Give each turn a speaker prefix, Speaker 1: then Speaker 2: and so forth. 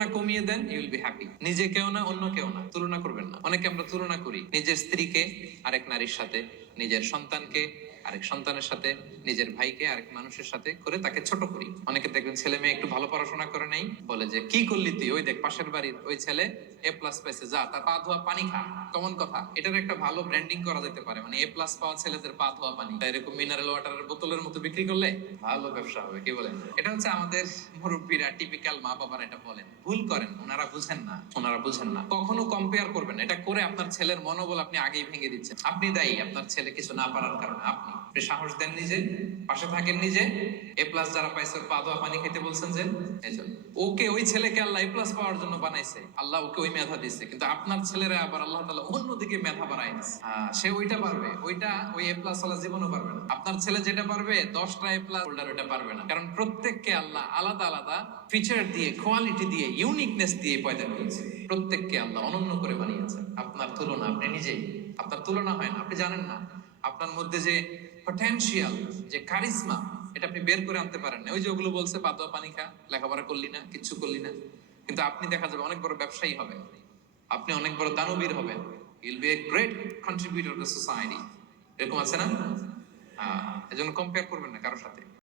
Speaker 1: কমিয়ে দেন you will be happy নিজে কেউ না, অন্য কেউ না। তুলনা করবেন না। অনেকে আমরা তুলনা করি। নিজের স্ত্রীকে আরেক নারীর সাথে, নিজের সন্তানকে আরেক সন্তানের সাথে, নিজের ভাইকে আরেক মানুষের সাথে করে তাকে ছোট করি। অনেকে দেখবেন ছেলে মেয়ে একটু ভালো পড়াশোনা করে নেই, বলে যে, কি করলি তুই? ওই দেখ, পাশের বাড়ির ওই ছেলে এ প্লাস পাইছে, যা, তার পা ধোয়া পানি খা। কমন কথা? এটার একটা ভালো ব্র্যান্ডিং করা যেতে পারে মানে এ প্লাস পাওয়া ছেলেদের পা ধোয়া পানি। এরকম মিনারেল ওয়াটারের বোতলের মতো বিক্রি করলে ভালো ব্যবসা হবে, কি বলেন? এটা হচ্ছে আমাদের মুরব্বীরা টিপিক্যাল মা বাবারা এটা বলেন। ভুল করেন, ওনারা বুঝেন না, ওনারা বুঝেন না। কখনো কম্পেয়ার করবেন, এটা করে আপনার ছেলের মনোবল আপনি আগেই ভেঙে দিচ্ছেন। আপনি দায়ী, আপনার ছেলে কিছু না পারার কারণে, আপনি। আপনি সাহস দেন নিজে, পাশে থাকেন নিজে এ প্লাস যারা পাইছে ওর পা ধোয়া পানি খেতে বলছেন যে ওকে ওই ছেলেকে আল্লাহ এ প্লাস পাওয়ার জন্য বানাইছে, আল্লাহ ওকে ওই মেধা দিচ্ছে কিন্তু আপনার ছেলেরা আবার আল্লাহ তাআলা অন্যদিকে মেধা দিচ্ছে সে ওইটা পারবে, ওইটা ওই এ প্লাস আল্লাহ জীবনও পারবে না। আপনার ছেলে যেটা পারবে, দশটা এ প্লাস হোল্ডার ওইটা পারবে না। কারণ প্রত্যেককে আল্লাহ আলাদা আলাদা ফিচার দিয়ে কোয়ালিটি দিয়ে ইউনিকনেস দিয়ে পয়দা করেছে। প্রত্যেককে আল্লাহ অনন্য করে বানিয়েছে। আপনার তুলনা আপনি নিজেই। আপনার তুলনা হয় না, আপনি জানেন না। আপনার মধ্যে যে পটেনশিয়াল যে কারিজমা এটা আপনি বের করে আনতে পারেন না। ওই যে ওগুলো বলছে পাতোয়া পানি খা লেখাপড়া করলি না, কিচ্ছু করলি না। কিন্তু আপনি দেখা যাবে অনেক বড় ব্যবসায়ী হবে আপনি অনেক বড় দানবীর হবেন। I'll be a great contributor to society এরকম আছে না? এজন্য কম্পেয়ার করবেন না কারোর সাথে।